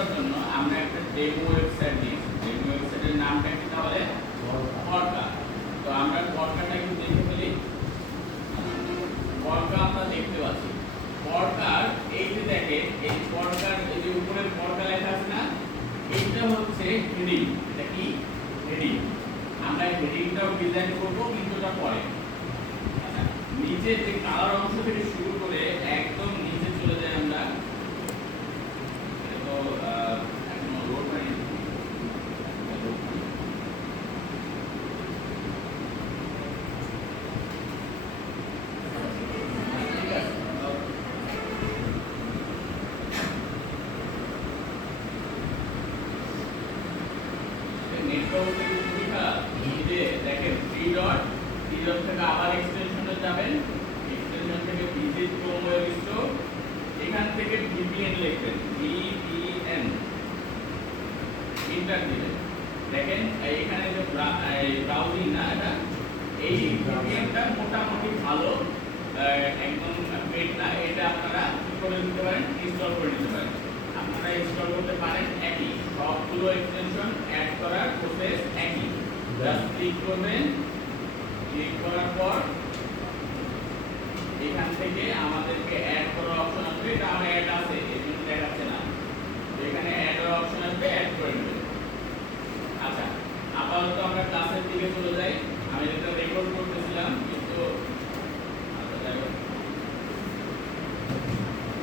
করার জন্য আমরা একটা ডেমো ওয়েবসাইট দিয়েছি। ডেমো ওয়েবসাইটের নামটা কি তাহলে? পরকা। তো আমরা পরকাটা একটু দেখে ফেলি। পরকা আমরা দেখতে পাচ্ছি। পরকার এই যে দেখেন, এই পরকার এই যে উপরে পরকা লেখা আছে না, এইটা হচ্ছে হেডিং। এটা কি? হেডিং। আমরা হেডিংটাও ডিজাইন করব, কিন্তু এটা পরে। আচ্ছা, নিচে যে কালার অংশ থেকে শুরু করে একদম নিচে চলে যাই আমরা। এটা তো এখনো লোড হয়নি। থেকে আবার এক্সটেনশনে যাবেন, এক্সটেনশন থেকে ভিজিট ক্রোম ওয়েব স্টোর, এখান থেকে ভিপিএন লিখবেন, ভিপিএন এন্টার দিবেন। দেখেন এখানে যে ব্রাউজিং না, এটা এই ভিপিএনটা মোটামুটি ভালো, একদম পেড না। এটা আপনারা কি করে দিতে পারেন? ইনস্টল করে নিতে পারেন। আপনারা ইনস্টল করতে পারেন, একই সবগুলো এক্সটেনশন অ্যাড করার প্রসেস একই। জাস্ট ক্লিক করবেন, ক্লিক করার পর এখান থেকে আমাদেরকে অ্যাড করার অপশন আসবে। এটা আমার অ্যাড আছে, এর জন্য দেখাচ্ছে না। এখানে অ্যাড এর অপশন আসবে, অ্যাড করে নেবেন। আচ্ছা, আপাতত আমরা ক্লাসের দিকে চলে যাই। আমি এটা রেকর্ড করতেছিলাম, কিন্তু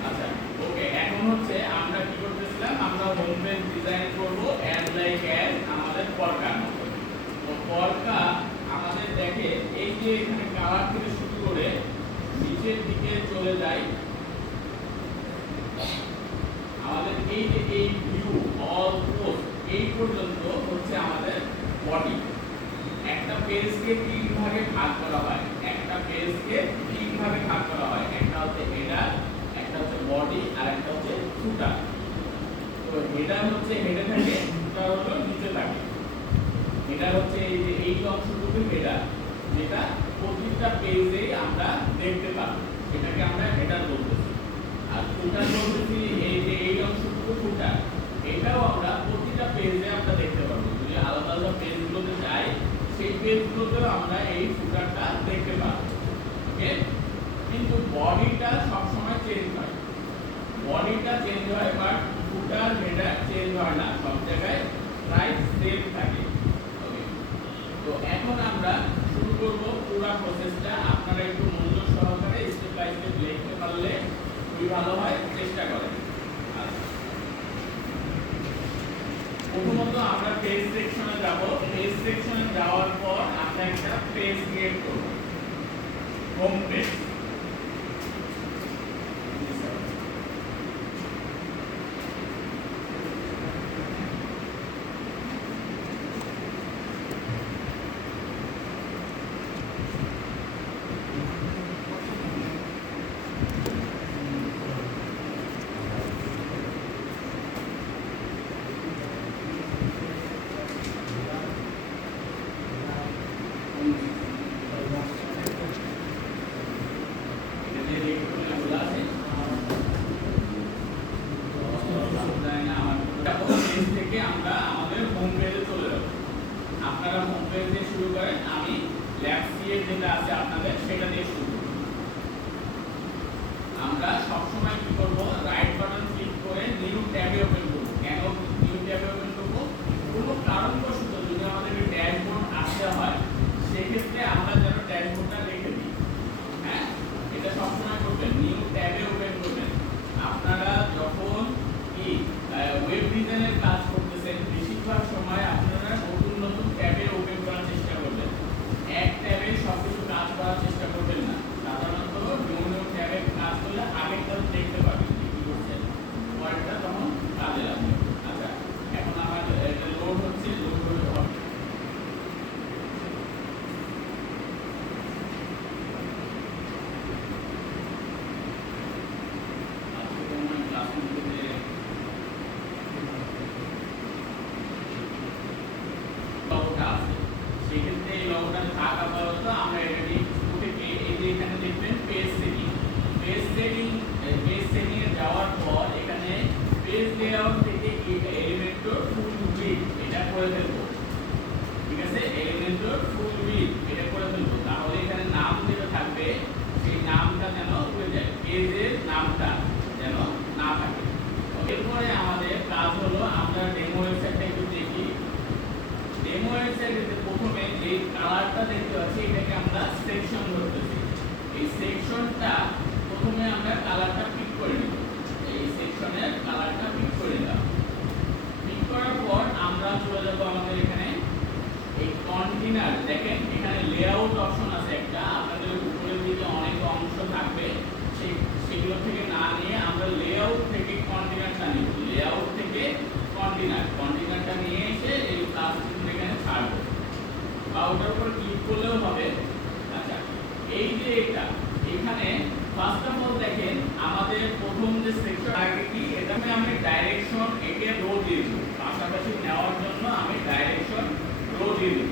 আচ্ছা ওকে, এখন হচ্ছে আমরা কি করতেছিলাম? আমরা হোম পেজ ডিজাইন করব অ্যাজ লাইক অ্যাজ আমাদের পরকার মতো। তো পরকা আমাদের দেখে এই যে এখানে কালার থেকে শুরু করে নিচের দিকে চলে যায়, আমাদের এই যে এই ভিউ অল পোস্ট এই পর্যন্ত হচ্ছে আমাদের বডি। একটা পেজকে তিন ভাগে ভাগ করা হয়, একটা পেজকে তিন ভাগে ভাগ করা হয়। একটা হচ্ছে হেডার, একটা হচ্ছে বডি, আর একটা হচ্ছে ফুটার। তো হেডার হচ্ছে হেডে থাকে, ফুটার হলো নিচে থাকে। হেডার হচ্ছে এই যে এই অংশটুকু হেডার, যেটা প্রতিটা পেজে আমরা দেখতে পাবো, সেটাকে আমরা হেডার বলতেছি। আর ফুটার বলতেছি এই যে এই অংশটুকু ফুটার, এটাও আমরা প্রতিটা পেজে আমরা দেখতে পাবো। যদি আলাদা আলাদা পেজগুলোতে যাই, সেই পেজগুলোতেও আমরা এই ফুটারটা দেখতে পাবো। ওকে, কিন্তু বডিটা সবসময় চেঞ্জ হয়। বডিটা চেঞ্জ হয়, বাট ফুটার হেডার চেঞ্জ হয় না, সব জায়গায় প্রায় সেম থাকে। ওকে, তো এখন আমরা শুরু করব পুরো প্রসেসটা। আপনারা একটু মনোযোগ সহকারে স্টেপ বাই স্টেপ লিখতে পারলে খুবই ভালো হয়, চেষ্টা করেন। প্রথমত আমরা পেজ সেকশনে যাব। পেজ সেকশনে যাওয়ার পর আমরা একটা পেজ ক্রিয়েট করব, হোম পেজ। আপনারা হোম পেজ দিয়ে শুরু করেন, আমি ল্যাব সি এর যেটা আছে আপনাদের সেটা দিয়ে শুরু করব। আমরা সবসময় কি করব? রাইট বাটন ক্লিক করে নিউ ট্যাবে ওপেন করব। কেন নিউ ট্যাবে ওপেন করব? কোনো কারণবশত যদি আমাদের ড্যাশবোর্ড আসতে হয়, সেক্ষেত্রে আমরা যেন ড্যাশবোর্ডটা রেখে দিই। হ্যাঁ, এটা সবসময় করবেন, নিউ ট্যাবে ওপেন করবেন। আপনারা যখন কি ওয়েব ডিজাইনের কাজ করতেছেন, বেশিরভাগ সময় আপনারা নতুন নতুন ট্যাবে ওপেন করার চেষ্টা করবেন। এক ট্যাবে সবকিছু কাজ করার চেষ্টা করবেন না। সাধারণত নিউ নিউ ট্যাবে কাজ করলে আগেরটা দেখতে পাবেন কি করছেন, পরেরটা তখন কাজে লাগবে। আচ্ছা, এখন আমার এটা লোড হচ্ছে, লোড হলে হবে। সেক্ষেত্রে এই লগোটা থাকা পর্যন্ত আমরা এটাকে উঠে এই যে এখানে দেখবেন পেজ সেটিং। পেজ সেটিং এ যাওয়ার পর এখানে পেজ লেআউট থেকে করে ফেলবো, ঠিক আছে, এলিমেন্টর ফুল উইথ এটা করে ফেলবো। তাহলে এখানে নাম যেটা থাকবে সেই নামটা যেন উড়ে যায়, পেজের নামটা যেন না থাকে। এরপরে আমাদের কাজ হলো আমরা ডেমো ওয়েবসাইটটা একটু দেখি। ডেমো ওয়েবসাইটে প্রথমে যে কালারটা দেখতে পাচ্ছি এটাকে আমরা সেকশন ধরতেছি। এই সেকশনটা প্রথমে আমরা কালারটা পিক করে নিব, এই সেকশনের কালারটা পিক করে নিলাম। পিক করার পর আমরা চলে যাব আমাদের এখানে এই কন্টেইনার, দেখেন এখানে লেআউট অপশন আছে একটা, আপনাদের উপরের দিকে অনেক অংশ থাকবে, সেগুলো থেকে না নিয়ে আমরা লেআউট থেকে কন্টেইনারটা নিব, লেআউট থেকে কন্টেইনারটা নিয়ে এসে এই প্লাস চিহ্ন এখানে ছাড়বো, বা ওটার উপর ক্লিক করলেও হবে। আচ্ছা, এই যে এটা এখানে ফার্স্ট অফ অল দেখেন আমাদের প্রথম যে সেকশন আগে কি এটাতে আমি ডাইরেকশন একে রো দিয়ে দেব, পাশাপাশি নেওয়ার জন্য আমি ডাইরেকশন রো দিয়ে দেব।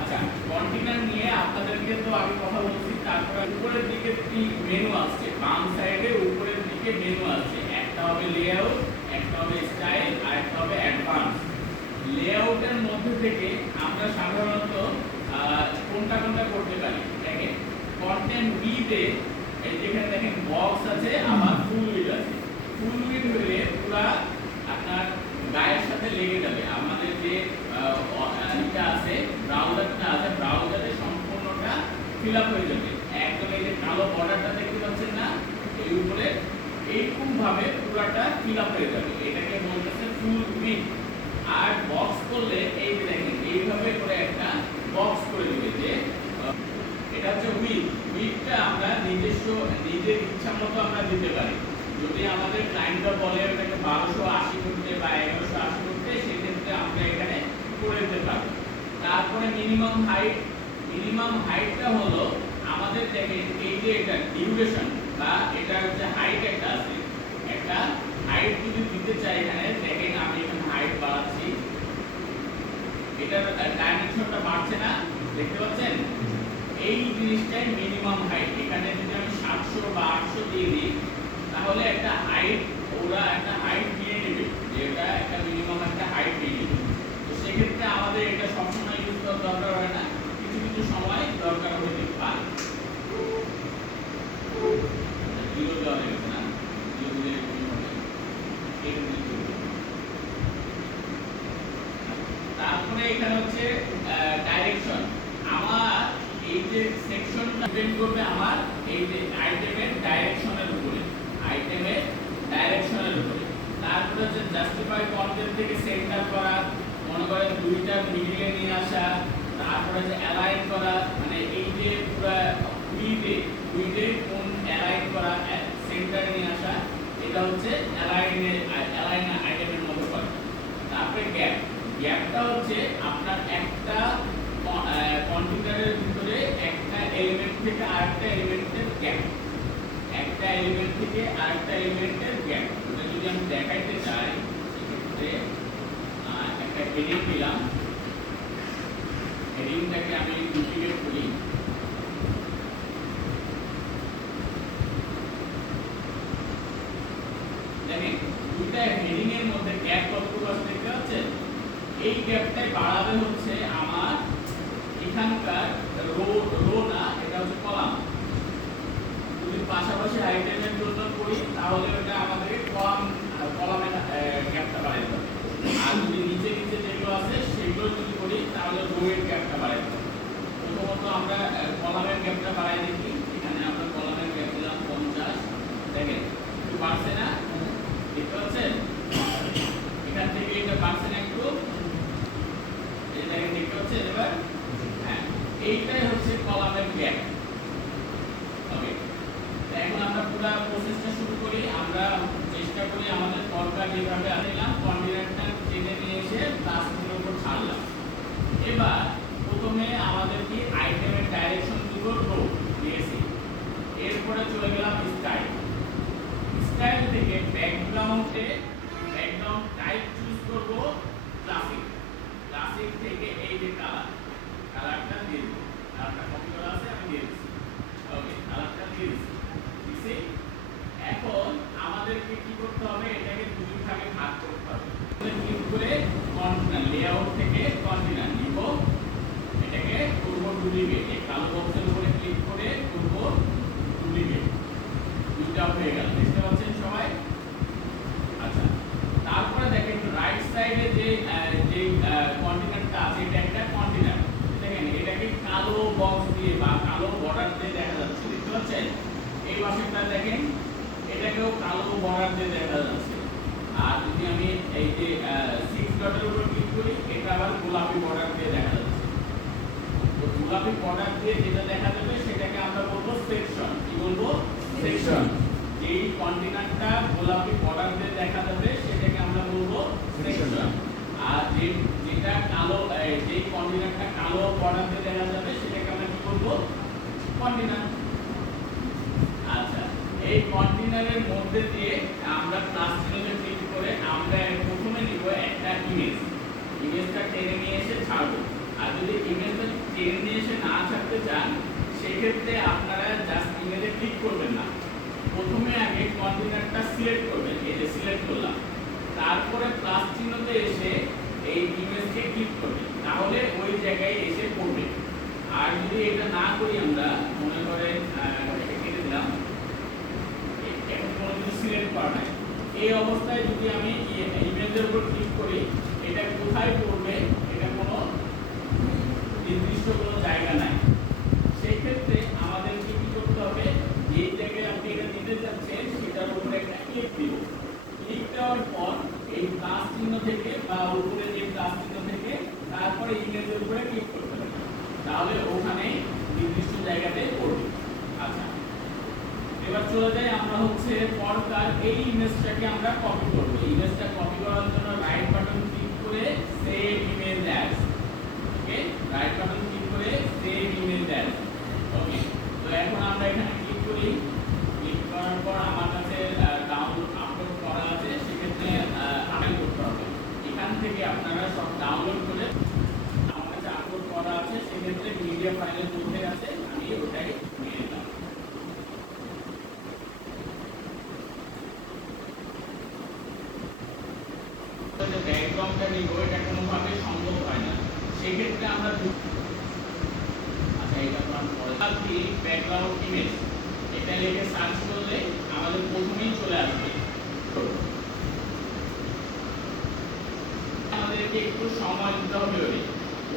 আচ্ছা, কন্টেইনার নিয়ে আপনাদেরকে তো আগে কথা বলছি। তারপরে উপরের দিকে কি মেনু আসছে, বাম সাইডে উপরের দিকে মেনু আসছে, একটা হবে লেআউট, একটা হবে স্টাইল, আর একটা হবে অ্যাডভান্স। লেআউটের মধ্যে থেকে আমরা সাধারণত কোনটা করতে পারি, দেখেন কন্টেন্ট উইথে এই যেখানে দেখেন বক্স আছে, আবার ফুল উইথ আছে। ফুল উইথ হলে পুরো আপনার গায়ের সাথে লেগে যাবে, আমাদের যে এটা আছে ব্রাউজারটা আছে, ব্রাউজারে সম্পূর্ণটা ফিল আপ হয়ে যাবে একদম। এই যে কালো বর্ডারটা দেখতে পাচ্ছেন না, এই উপরে এইরকম ভাবে পুরোটা ফিল আপ হয়ে যাবে, এটাকে বলতেছে ফুল উইথ। আর বক্স করলে এই যে দেখেন এইভাবে করে একটা বক্স করে দিবে, যে এটা হচ্ছে উইথটা আমরা নিজের ইচ্ছা মতো আমরা দিতে পারি। যদি আমাদের ক্লায়েন্টরা বলে এটাকে 1280 করতে বা 1180 করতে, সেক্ষেত্রে আমরা এখানে করে দিতে পারি। তারপরে মিনিমাম হাইটটা হলো আমাদের দেখেন এই যে এটা ডিউরেশন বা এটা হচ্ছে হাইট একটা আছে, একটা হাইট যদি দিতে চাই এখানে দেখেন আমি এখানে হাইট বাড়াচ্ছি, এটার ডাইমেনশনটা বাড়ছে না, দেখতে পাচ্ছেন? এই জিনিসটাই মিনিমাম হাইট। এখানে যদি আমি 700 বা 800 দিয়ে দিই তাহলে একটা হাইট, ওরা একটা হাইট দিয়ে নেবে, যেটা একটা মিনিমাম একটা হাইট দিয়ে নেবে। তো সেক্ষেত্রে আমাদের এটা সবসময় ইউজ করার দরকার হয় না, কিছু সময় দরকার হতে পারে। জিরো দেওয়া হয়ে গেছে না, জিরো দিলে তারপরে এখানে হচ্ছে ডাইরেকশন। আমার এই যে সেকশনটা ডিপেন্ড করবে আমার এই যে আইটেমের ডাইরেকশনের উপরে, তারপরে হচ্ছে জাস্টিফাই কন্টেন্ট থেকে সেন্টার করা, মনে করেন দুইটা মিডিলে নিয়ে আসা, তারপরে যে অ্যালাইন করা, মানে এই যে পুরো উইডে কোন অ্যালাইন করা, সেন্টারে নিয়ে আসা, এটা হচ্ছে অ্যালাইন আইটেমের মধ্যে পড়ে। তারপরে গ্যাপটা হচ্ছে আপনার একটা কন্টেইনারের ভিতরে একটা এলিমেন্ট থেকে আরেকটা এলিমেন্টের গ্যাপ, একটা এলিমেন্ট থেকে আরেকটা এলিমেন্টের গ্যাপ। এটা যদি আমি দেখাইতে চাই সেক্ষেত্রে একটা হেডিং দিলাম, হেডিংটাকে আমি ডুপ্লিকেট করি, দেখেন দুইটা হেডিং এর মধ্যে গ্যাপ কতটুকু আছে দেখতে পাচ্ছেন? এই গ্যাপটাই বাড়াবে হচ্ছে আমার এখানকার রো না, এটা হচ্ছে কলাম। যদি পাশাপাশি আইটেমের জন্য করি তাহলে এটা আমাদের কলামের গ্যাপটা বাড়াই দেবে, আর যদি নিচে যেগুলো আছে সেগুলো যদি করি তাহলে রো এর গ্যাপটা বাড়াই দেবে। প্রথমত আমরা কলামের গ্যাপটা বাড়াই দেখি, এখানে আমরা কলামের গ্যাপ দিলাম 50, দেখেন একটু বাড়ছে না, দেখতে পাচ্ছেন? এখান থেকে এটা বাড়ছে না একটু, এই দেখেন দেখতে পাচ্ছেন এবার? হ্যাঁ, এইটাই হচ্ছে কলামের গ্যাপ। ওকে, এখন আমরা পুরো প্রসেসটা শুরু করি। আমরা চেষ্টা করি আমাদের দরকার যেভাবে আনলাম, কন্টেইনারটা টেনে নিয়ে এসে প্লাসের উপর ছাড়লাম। এবার প্রথমে আমাদের কি আইটেমের ডাইরেকশন দিব, রো দিয়েছি। এরপরে চলে গেলাম স্টাইল থেকে ব্যাকগ্রাউন্ড টাইপ চুজ করব ক্লাসিক থেকে এই যে কালারটা দিয়ে দেব, কালারটা কপি করা আছে আমি দিয়ে দিচ্ছি। ওকে, কালারটা দিয়ে দিচ্ছি। এখন আমাদেরকে কি করতে হবে, এটাকে দুই ভাগে ভাগ করতে হবে। ক্লিক করে কন্টেনার, লেআউট থেকে কন্টেনার নিব, এটাকে করব ডুপ্লিকেট। এই কালো বক্সের উপরে ক্লিক করে করব ডুপ্লিকেট। দুইটা হয়ে গেল, দেখতে পাচ্ছেন সবাই? আচ্ছা, তারপরে দেখেন রাইট সাইডে যে কন্টেনারটা আছে, এটা একটা কন্টেনার। দেখেন এটাকে কালো বক্স দিয়ে বা কালো বর্ডার দিয়ে দেখা যাচ্ছে, দেখতে পাচ্ছেন? এই পাশেরটা দেখেন, এটাকেও কালো বর্ডার দিয়ে দেখা যাচ্ছে। আর যদি আমি এই যে 6 ডটের উপর ক্লিক করি, এটা আবার গোলাপি বর্ডার দিয়ে দেখা যাচ্ছে। তো গোলাপি বর্ডার দিয়ে যেটা দেখা যাবে সেটাকে আমরা বলবো সেকশন। কি বলবো? সেকশন। যেই কন্টেনারটা গোলাপি বর্ডার দিয়ে দেখা যাবে সেটাকে আমরা বলবো সেকশন। আর যেটা কালো, যেই কন্টেনারটা কালো বর্ডার দিয়ে দেখা যাবে সেটাকে আমরা কি বলবো? কন্টেনার। আচ্ছা, এই কন্টেনারের মধ্যে দিয়ে আমরা প্লাস চিহ্নে ক্লিক করে আমরা প্রথমে নিব একটা ইমেজ। ইমেজটা টেনে নিয়ে এসে ছাড়বো। আর যদি ইমেজটা টেনে নিয়ে এসে না ছাড়তে চান, সেক্ষেত্রে আপনারা জাস্ট ইমেজে ক্লিক করবেন না, প্রথমে আগে কন্টেনারটা সিলেক্ট করবেন। এই যে সিলেক্ট করলাম, তারপরে প্লাস চিহ্নতে এসে এই ইমেজকে ক্লিক করবেন, তাহলে ওই জায়গায় এসে পড়বে। আর যদি এটা না করি, আমরা মনে করেন এটা কেটে দিলাম, এখন কোনো কিছু সিলেক্ট করা নাই, এই অবস্থায় যদি আমি ইমেজের উপর ক্লিক করি, এটা কোথায় পড়বে এটা কোনো নির্দিষ্ট কোনো জায়গা নাই। সেই ক্ষেত্রে আমাদেরকে কি করতে হবে? যে জায়গায় আপনি এটা দিতে যাচ্ছেন সেটার উপরে একটা ক্লিক দিব। ক্লিক দেওয়ার পর এই প্লাস চিহ্ন থেকে বা উপরে যে প্লাস চিহ্ন থেকে তারপরে ইমেজের উপরে ক্লিক করতে হবে, তাহলে ওখানে নির্দিষ্ট জায়গাতে পড়বে। আচ্ছা, এবার চলে যাই আমরা হচ্ছে পরকার এই ইমেজটাকে আমরা কপি করব। ইমেজটা কপি করার জন্য রাইট বাটন ক্লিক করে সেভ ইমেজ অ্যাজ। ওকে, রাইট বাটন ক্লিক করে সেভ ইমেজ অ্যাজ। ওকে, তো এখন আমরা এখানে ক্লিক করি। ক্লিক করার পর আমার কাছে ডাউনলোড আপলোড করা আছে, সেক্ষেত্রে আপলোড করতে হবে। এখান থেকে আপনারা সব ডাউনলোড করে আমার কাছে আপলোড করা আছে, সেক্ষেত্রে মিডিয়া ফাইলের মধ্যে আছে, আমি ওটাই নিয়ে নিলাম। ব্যাকগ্রাউন্ডটা নিব, এটা কোনোভাবে সম্ভব হয় না, সেক্ষেত্রে আমরা আচ্ছা এটা পরে ব্যাকগ্রাউন্ড ইমেজ এটা লিখে সার্চ করলে আমাদের প্রথমেই চলে আসবে। আমাদেরকে একটু সময় দিতে হবে,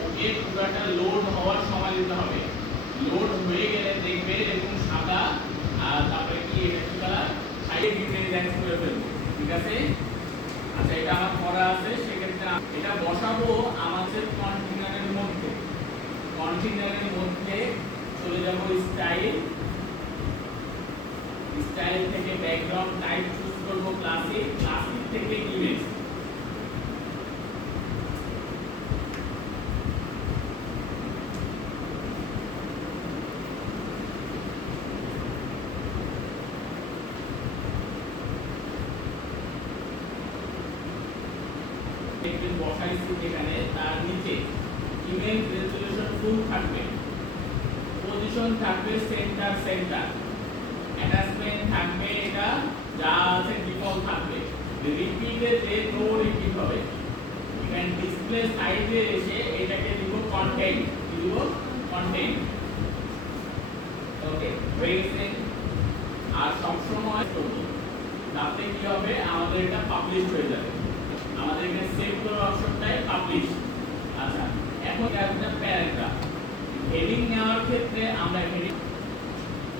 ওকে পুরোটা লোড হওয়ার সময় দিতে হবে। লোড হয়ে গেলে দেখবে এরকম সাদা, আর তারপরে কি এটা কি কালার, সাইডে ডিটেইল লেন্স করে ফেলবো। ঠিক আছে? আচ্ছা, এটা আমার করা আছে, সেক্ষেত্রে এটা বসাবো আমাদের কন্টেনারের মধ্যে। কন্টেনারের মধ্যে চলে যাব স্টাইল, স্টাইল থেকে ব্যাকগ্রাউন্ড টাইপ চুজ করব ক্লাসিক, ক্লাসিক থেকে ইমেজ। দেখবেন বসাইছি এখানে, তার নিচে ইমেজ রেজোলিউশন ফুল থাকবে, পজিশন থাকবে সেন্টার সেন্টার, অ্যাটাচমেন্ট থাকবে, এটা যা আছে ডিফল্ট থাকবে। রিপিটে যে নো রিপিট হবে। এখানে ডিসপ্লে সাইজে এসে এটাকে দিব কন্টেন্ট, দিব কন্টেন্ট। ওকে, হয়ে গেছে। আর সব সময় করব, তাতে কি হবে, আমাদের এটা পাবলিশ হয়ে যাবে। আমাদের এখানে সেভ করার অপশনটাই পাবলিশ। আচ্ছা, এখন একটা প্যারাগ্রাফ হেডিং নেওয়ার ক্ষেত্রে আমরা হেডিং,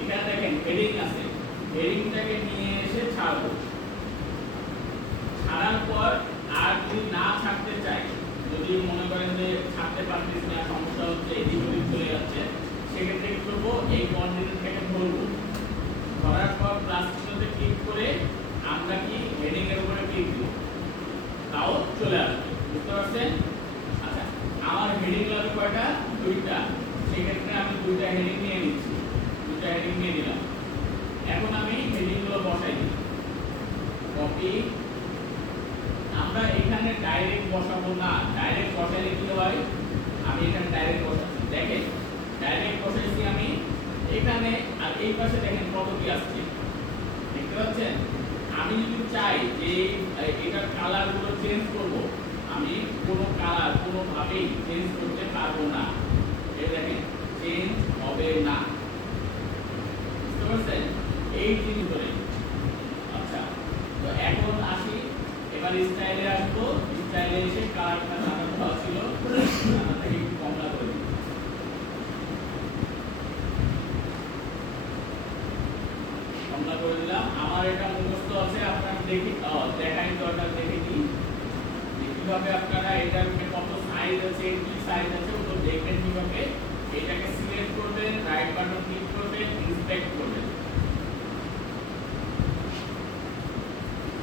এখানে দেখেন হেডিং আছে, হেডিংটাকে নিয়ে এসে ছাড়বো। ছাড়ার পর আর যদি না ছাড়তে চাই, যদি মনে করেন যে ছাড়তে পারতেছি না, সমস্যা হচ্ছে, এদিক ওদিক চলে যাচ্ছে, সেক্ষেত্রে কি করবো, এই কন্টেন্টটাকে ধরবো। ধরার পর প্লাস চিহ্নতে ক্লিক করে আমরা কি হেডিং এর উপরে ক্লিক দিব, তাও চলে আসবে। বুঝতে পারছেন? আচ্ছা, আমার হেডিং লাগবে কয়টা? দুইটা। সেক্ষেত্রে আমি দুইটা হেডিং নিয়ে নিচ্ছি, দুইটা হেডিং নিয়ে নিলাম। এখন আমি হেডিংগুলো বসাই দিই। কপি, আমরা এখানে ডাইরেক্ট বসাবো না, ডাইরেক্ট বসাইলে কি হয়, আমি এখানে ডাইরেক্ট বসাচ্ছি। দেখেন ডাইরেক্ট বসাইছি আমি এখানে, আর এই পাশে দেখেন কত কি আসছে, দেখতে পাচ্ছেন? আমি যদি চাই যে এটার কালারগুলো চেঞ্জ করব, আমি কোনো কালার কোনোভাবেই চেঞ্জ করতে পারবো না। এই দেখেন চেঞ্জ হবে না, বুঝতে পারছেন এই জিনিস ধরে। আচ্ছা, তো এখন আসি, এবার স্টাইলে আসবো। স্টাইলে এসে কালারটা সাদা দেওয়া ছিল, সাদা থেকে একটু কমলা করে দিই। কমলা করে দিলাম। আমার এটা মুখস্থ আছে, আপনারা দেখি দেখাই দরকার, দেখে নিই কিভাবে আপনারা এটার কত সাইজ আছে, কি সাইজ আছে ওগুলো দেখবেন কিভাবে। এটাকে সিলেক্ট করবেন, রাইট বাটন ক্লিক করবেন, ইন্সপেক্ট করবেন।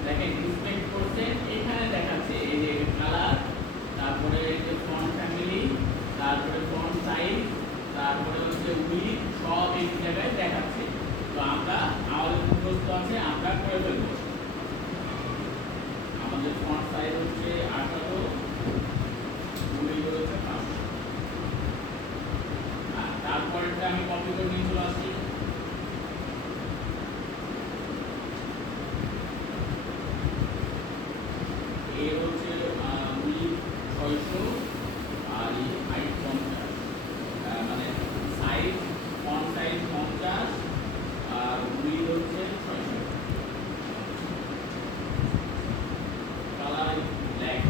দেখেন ইন্সপেক্ট করছেন, এখানে দেখাচ্ছে এই যে কালার, তারপরে এই যে ফন্ট ফ্যামিলি, তারপরে ফন্ট সাইজ, তারপরে হচ্ছে উইডথ, সব এই জায়গায় দেখাচ্ছে। তো আমরা আমাদের মুখস্থ আছে, আমরা করে ফেলবো। আমাদের ফন্ট সাইজ হচ্ছে 18, উইডথ হচ্ছে 500। আর তারপরেরটা আমি কপি করে নিয়ে চলে আসছি। এর হচ্ছে উইডথ 600 আর এই হাইট 50, মানে সাইজ ফন্ট সাইজ 50 আর উইডথ হচ্ছে 600। Colour black.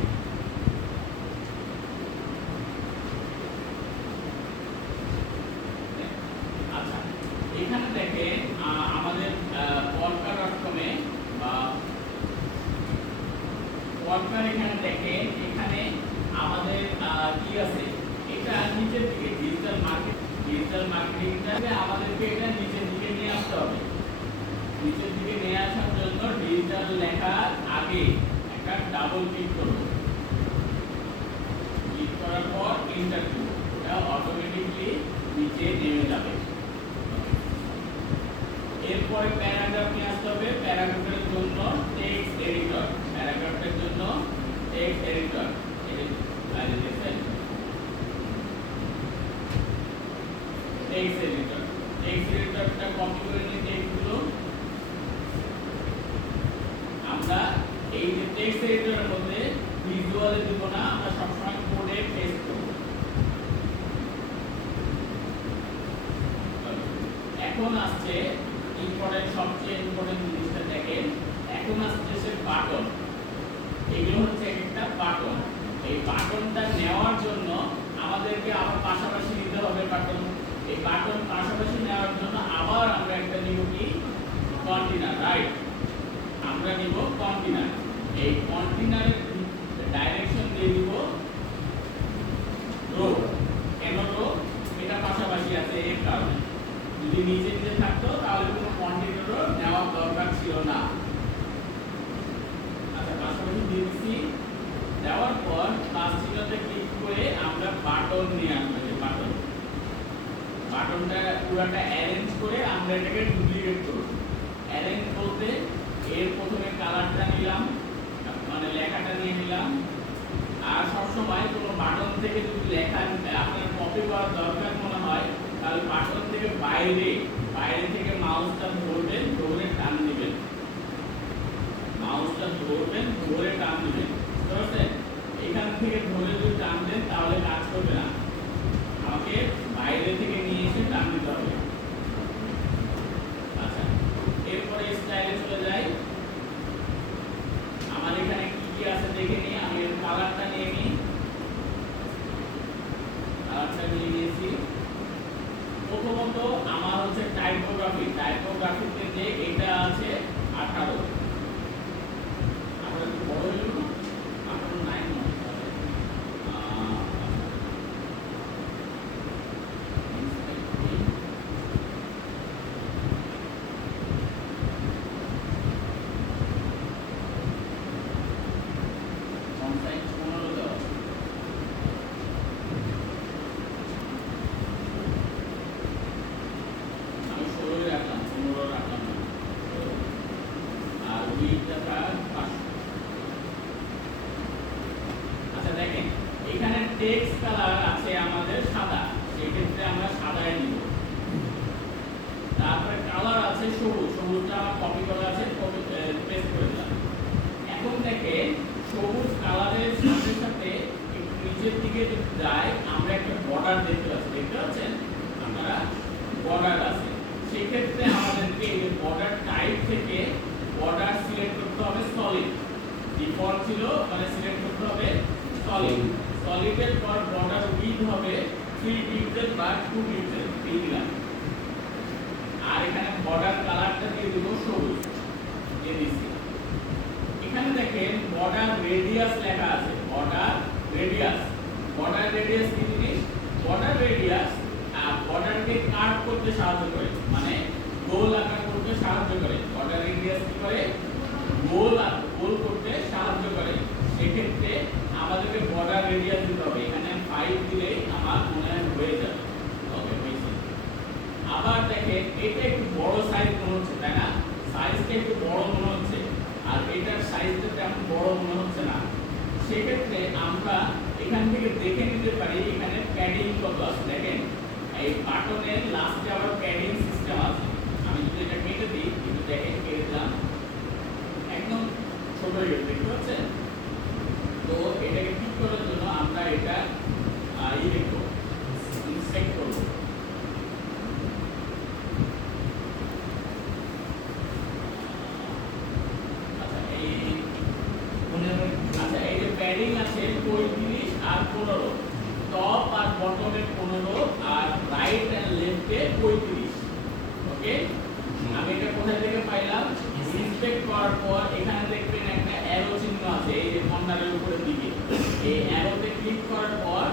আচ্ছা, এখানে দেখেন আমাদের পলকা.com-এ বা পলকার এখানে দেখেন, এখানে আমাদের কি আছে, এটা নিচের দিকে ডিজিটাল মার্কেটিংটা আমাদেরকে এটা নিচের দিকে নিয়ে আসতে হবে। নিচের দিকে নিয়ে আসার জন্য ডিজিটাল লেখার আগে একটা ডাবল ক্লিক করব। ক্লিক করার পর এন্টার করব, এটা অটোমেটিক্যালি নিচে নেমে যাবে। এরপরে প্যারাগ্রাফ নিয়ে আসতে হবে। প্যারাগ্রাফের জন্য টেক্সট এডিটর, প্যারাগ্রাফের জন্য টেক্সট এডিটর, টেক্সট এডিটরটা কপি করে নিয়ে টেক্সটগুলো আমরা এই যে টেক্সট এডিটরের মধ্যে ভিজুয়ালে দিব না, আমরা সবসময় কোডে পেস্ট করব। এখন আসছে সবচেয়ে ইম্পর্টেন্ট জিনিসটা দেখেন, এখন আসছে সে বাটন। এগুলো হচ্ছে একটা বাটন। এই বাটনটা নেওয়ার জন্য আমাদেরকে আবার পাশাপাশি নিতে হবে বাটন। এই বাটন পাশাপাশি নেওয়ার জন্য আবার আমরা একটা নিব কি, কন্টেনার, রাইট। আমরা নিব কন্টেনার। এই কন্টেনারের ডাইরেকশন দিয়ে দিব রো। কেন রো? এটা পাশাপাশি আছে এর কারণে। যদি নিচে নিচে থাকতো তাহলে কোনো কন্টেনারও নেওয়ার দরকার ছিল না। আচ্ছা, পাশাপাশি দিয়ে দিচ্ছি। দেওয়ার পর প্লাস চিহ্নতে ক্লিক করে আমরা বাটন নিয়ে আসবো। বাটনটা পুরোটা অ্যারেঞ্জ করে আমরা এটাকে ডুপ্লিকেট করব। অ্যারেঞ্জ বলতে এর প্রথমে কালারটা নিলাম, মানে লেখাটা নিয়ে নিলাম। আর সবসময় কোনো বাটন থেকে যদি লেখা আপনার কপি করার দরকার মনে হয়, তাহলে বাটন থেকে বাইরে থেকে মাউসটা ধরবেন, ধরে টান দিবেন। মাউসটা ধরবেন, ধরে টান দিবেন। বুঝতে পারছেন? এখান থেকে ধরে যদি টান দেন তাহলে কাজ করবে না, আমাকে বাইরে থেকে নিয়ে এসে টান দিতে হবে। আচ্ছা, এরপরে স্টাইলে চলে যাই। আমার এখানে কি কি আছে দেখে নিই। আমি এর কালারটা নিয়ে নিই। কালারটা নিয়ে নিয়েছি। প্রথমত আমার হচ্ছে টাইপোগ্রাফিতে যে এটা আছে 18। আমরা একটু বড় হইল না, 18 9 নয়। আচ্ছা, দেখেন এখানে টেক্সট কালার আছে আমাদের সাদা, সেই ক্ষেত্রে আমরা সাদায় নিব। তারপরে কালার আছে সবুজটা আমার কপি করা আছে, পেস্ট করে দিলাম। এখন দেখেন সবুজ কালারের সাথে সাথে ছিল মানে সিলেক্ট করতে হবে সলিড। সলিডের পর বর্ডার উইথ হবে 3 পিক্সেল বা 2 পিক্সেল এই দিলাম। আর এখানে বর্ডার কালারটা দিয়ে দেব সবুজ দিয়ে দিচ্ছি। এখানে দেখেন বর্ডার রেডিয়াস লেখা আছে, বর্ডার রেডিয়াস। বর্ডার রেডিয়াস কি জিনিস? বর্ডার রেডিয়াস বর্ডারকে কাট করতে সাহায্য করে, মানে গোল আকার করতে সাহায্য করে। বর্ডার রেডিয়াস কি করে? গোল করতে সাহায্য করে। সেক্ষেত্রে আমাদেরকে বর্ডার রেডিয়াস দিতে হবে। এখানে 5 দিলে আমার মনে হয় হয়ে যাবে। ওকে, হয়েছে। আবার দেখেন এটা একটু বড় সাইজ মনে হচ্ছে, তাই না? সাইজটা একটু বড় মনে হচ্ছে, আর এটার সাইজটা তেমন বড় মনে হচ্ছে না। সেক্ষেত্রে আমরা এখান থেকে দেখে নিতে পারি এখানে প্যাডিং কত আছে। দেখেন এই বাটনের লাস্টে আবার প্যাডিং সিস্টেম আছে। আমি যদি এটা কেটে দিই, কিন্তু দেখেন কেটে দিলাম, একদম ছোট হয়ে গেছে, দেখতে পাচ্ছেন? তো এটাকে ঠিক করার জন্য আমরা এটা লিখবো, ইনস্পেক্ট করব। আচ্ছা, এই যে প্যাডিং আছে 35 আর 15, টপ আর বটমের 15 আর রাইট এন্ড লেফটে 35। ওকে, আমি এটা কোথা থেকে পাইলাম? ইনস্পেক্ট করার পর এখানে দেখবেন একটা অ্যারো চিহ্ন আছে এই যে কর্নারের উপরের দিকে। এই অ্যারোতে ক্লিক করার পর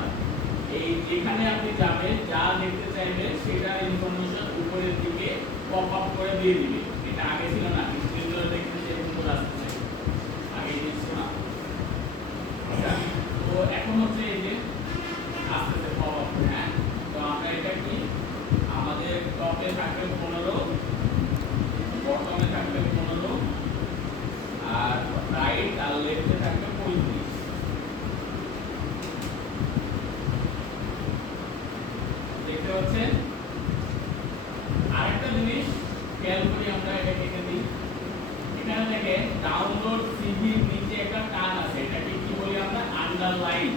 এই যেখানে আপনি যাবেন, যা দেখতে চাইবেন সেটার ইনফরমেশন উপরের দিকে পপ আপ করে দিয়ে দিবে। এটা আগে ছিল না, স্ক্রিনে দেখতে সেরকম করে আসছে, আগে ছিল না। আচ্ছা, তো এখন হচ্ছে এই যে আস্তে আস্তে পপ আপ। হ্যাঁ, তো আমরা এটা কি আমাদের টপে থাকবে 15, বটমে থাকবে 15, আর রাইট আর লেফটে থাকবে 35। দেখতে পাচ্ছেন? আরেকটা জিনিস খেয়াল করি, আমরা এটা কেটে দিই। এখানে দেখেন ডাউনলোড সিভির নিচে একটা টান আছে, এটাকে কি বলি আমরা? আন্ডারলাইন।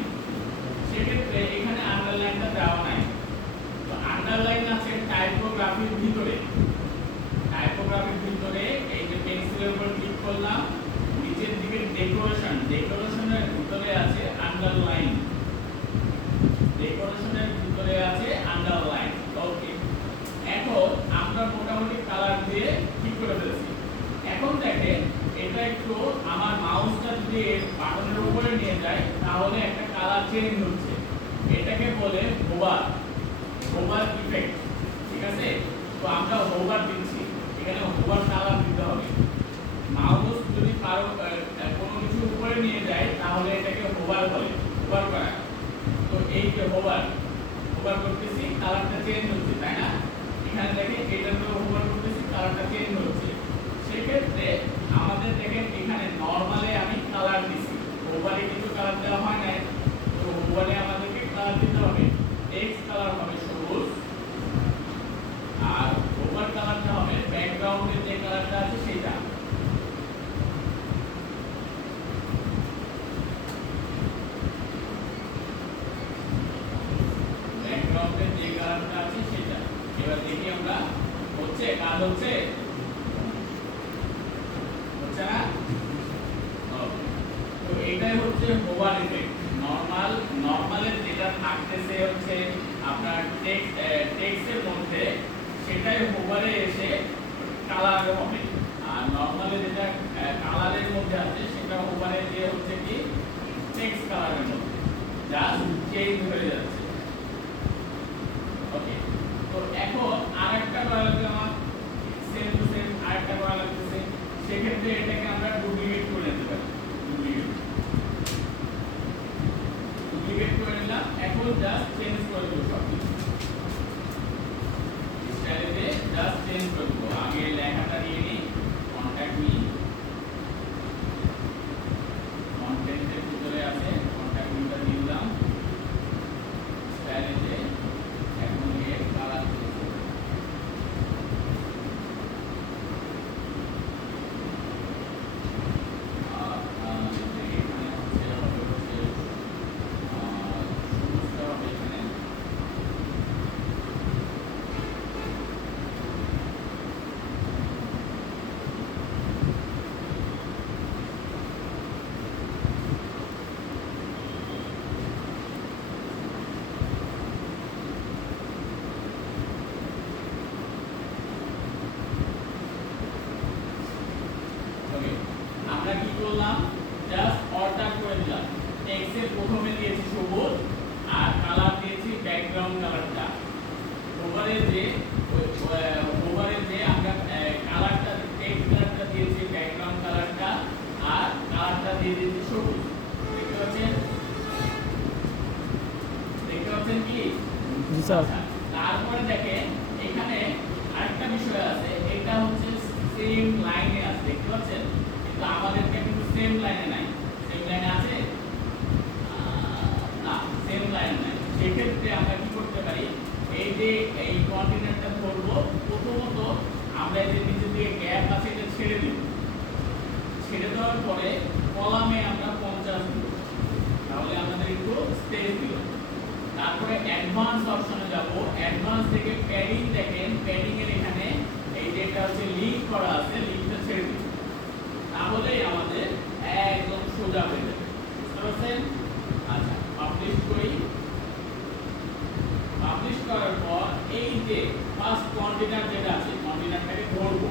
সেক্ষেত্রে এখানে আন্ডারলাইনটা দেওয়া নাই, তো আন্ডারলাইন আছে টাইপোগ্রাফির ভিতরে। টাইপোগ্রাফির ভিতরে এই যে পেন্সিলের উপর ক্লিক করলাম, নিচের দিকে ডেকোরেশন, ডেকোরেশনের ভিতরে আছে আন্ডারলাইন। ডেকোরেশনের ভিতরে আছে আন্ডারলাইন। ওকে, এখন আমরা মোটামুটি কালার দিয়ে ঠিক করে ফেলেছি। এখন দেখেন এটা একটু আমার মাউসটা যদি বাটনের উপরে নিয়ে যায় তাহলে একটা কালার চেঞ্জ হচ্ছে। এটাকে বলে হোভার, হোভার ইফেক্ট। ঠিক আছে, তো আমরা হোভার দিচ্ছি, এখানে হোভার কালার দিতে হবে। মাউস যদি কারো কোনো কিছু উপরে নিয়ে যায় তাহলে এটাকে হোভার বলে, হোভার করা। তো এই যে হোভার করতেছি, কালারটা চেঞ্জ হচ্ছে, তাই না? এখানে দেখেন এটা তো হোভার করতেছি, কালারটা চেঞ্জ হচ্ছে। সেক্ষেত্রে আমাদের দেখেন এখানে নরমালে আমি কালার দিছি, হোভারে কিছু কালার দেওয়া হয় নাই, তো হোভারে আমাদেরকে কালার দিতে হবে। টেক্সট কালার হবে সবুজ, আর হোভার কালারটা হবে ব্যাকগ্রাউন্ডের যে কালারটা আছে সেটা। ব্যাকগ্রাউন্ডের যে কালারটা আছে সেটা। এবার দেখি আমরা, হচ্ছে কাজ হচ্ছে না? তো এটাই হচ্ছে হোভার ইফেক্ট। নরমালের যেটা থাকতেছে হচ্ছে আপনার টেক্সটের মধ্যে, সেটাই হোভারে এসে কালার হবে। আর নরমালে যেটা কালারের মধ্যে আছে সেটা হোভারে যে হচ্ছে কি টেক্সট কালারের মধ্যে জাস্ট চেঞ্জ হয়ে যাচ্ছে। ওকে, তো এখন আরেকটা করা লাগবে আমার, সেম টু সেম আরেকটা করা লাগতেছে। সেক্ষেত্রে এটাকে আমরা ডুপ্লিকেট করে নিতে পারি। ডুপ্লিকেট করে নিলাম, এখন জাস্ট চেঞ্জ করে দেবো সব কিছু। স্টাইলে জাস্ট চেঞ্জ করে দেবো। আগে লেখাটা দিয়ে নিই, কন্ট্যাক্ট মি, কন্টেন্টের ভিতরে আছে, কন্ট্যাক্ট মিটা দিয়ে দিলাম। স্টাইলে এখন এর কালার টেক্সট এর প্রথমে দিয়েছি সবুজ আর কালার দিয়েছি ব্যাকগ্রাউন্ড কালারটা। ওভারে যে আমরা কালারটা টেক্সট কালারটা দিয়েছি ব্যাকগ্রাউন্ড কালারটা আর কালারটা দিয়ে দিয়েছি সবুজ। দেখতে পাচ্ছেন কি? জি স্যার। তারপরে দেখেন এখানে আরেকটা বিষয় আছে, এটা হচ্ছে সেম লাইনে আছে, দেখতে পাচ্ছেন? কিন্তু আমাদেরকে কিন্তু সেম লাইনে নাই। সেম লাইনে আছে? না, সেম লাইন নাই। সেক্ষেত্রে আমরা কি করতে পারি, এই যে এই কন্টিনেন্টটা ধরবো, প্রথমত আমরা এই যে নিচে দিকে গ্যাপ আছে এটা ছেড়ে দিব। ছেড়ে দেওয়ার পরে কলামে আমরা 50 দিব, তাহলে আমাদের একটু স্পেস দিল। তারপরে অ্যাডভান্স অপশনে যাব। অ্যাডভান্স থেকে প্যাডিং দেখেন, প্যাডিং এর এখানে এই যেটা হচ্ছে লিংক করা আছে, লিংকটা ছেড়ে দিন, তাহলে আমাদের একদম সোজা হয়ে যাবে। বুঝতে পারছেন? আচ্ছা, পাবলিশ করি। পাবলিশ করার পর এই যে ফার্স্ট কন্টেনার যেটা আছে, কন্টেনারটাকে ধরবো।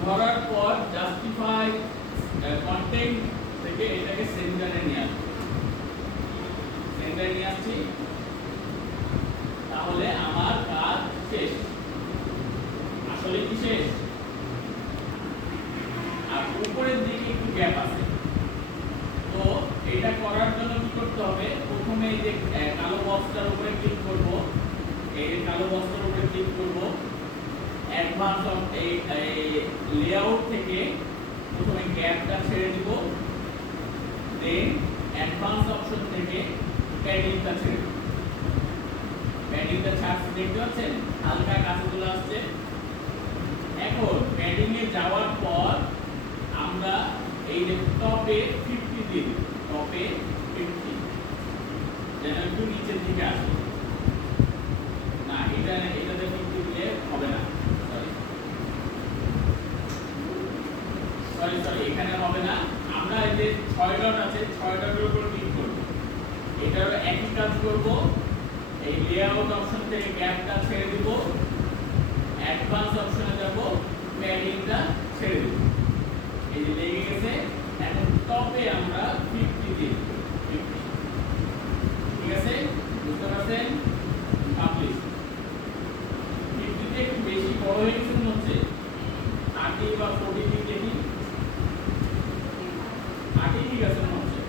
ধরার পর জাস্টিফাই কন্টেন্ট থেকে এটাকে সেন্টারে নিয়ে আসবো। সেন্টারে নিয়ে আসছি, তাহলে আমার কাজ শেষ। আসলে কি শেষ? আর উপরের দিকে একটু গ্যাপ আছে, তো এটা করার জন্য কি করতে হবে, প্রথমে এই যে কালো বক্সটার উপরে ক্লিক করব। এই কালো বক্সটার উপরে ক্লিক করব, অ্যাডভান্স অফ এই লেআউট থেকে প্রথমে গ্যাপটা ছেড়ে দিব, দেন অ্যাডভান্স অপশন থেকে প্যাডিংটা ছেড়ে দিব। প্যাডিংটা ছাড়ছে, দেখতে পাচ্ছেন হালকা কাছে চলে আসছে। এখন প্যাডিং এ যাওয়ার পর আমরা এই যে টপে 50 দিই, টপে 50 যেন একটু নিচের দিকে আসে। না, এটাতে 50 দিলে হবে না, সরি এখানে হবে না। আমরা এই যে 6 ডট আছে, 6 ডটের উপর ক্লিক করব। এটারও একই কাজ করব, এই লেআউট অপশন থেকে গ্যাপটা ছেড়ে দিব, অ্যাডভান্স অপশনে যাব, প্যাডিংটা ছেড়ে দিব। এই যে লেগে গেছে। এখন টপে আমরা 50 দিই, 50। ঠিক আছে? বুঝতে পারছেন? পাবলিশ। 50 তে একটু বেশি বড় হয়ে গেছে মনে হচ্ছে। 30 বা 40 দিই দেখি। 30 ঠিক আছে মনে হচ্ছে।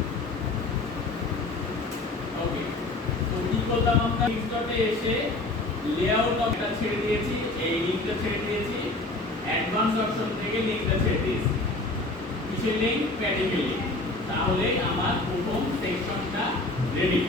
ওকে, তো কি করলাম আমরা, লিস্টে এসে লেআউট অপশনটা ছেড়ে দিয়েছি, এই লিংকটা ছেড়ে দিয়েছি, অ্যাডভান্স অপশন থেকে লিংকটা ছেড়ে দিয়েছি। কিসের লিংক? প্যাডিং এর লিংক। তাহলে আমার প্রথম সেকশনটা রেডি।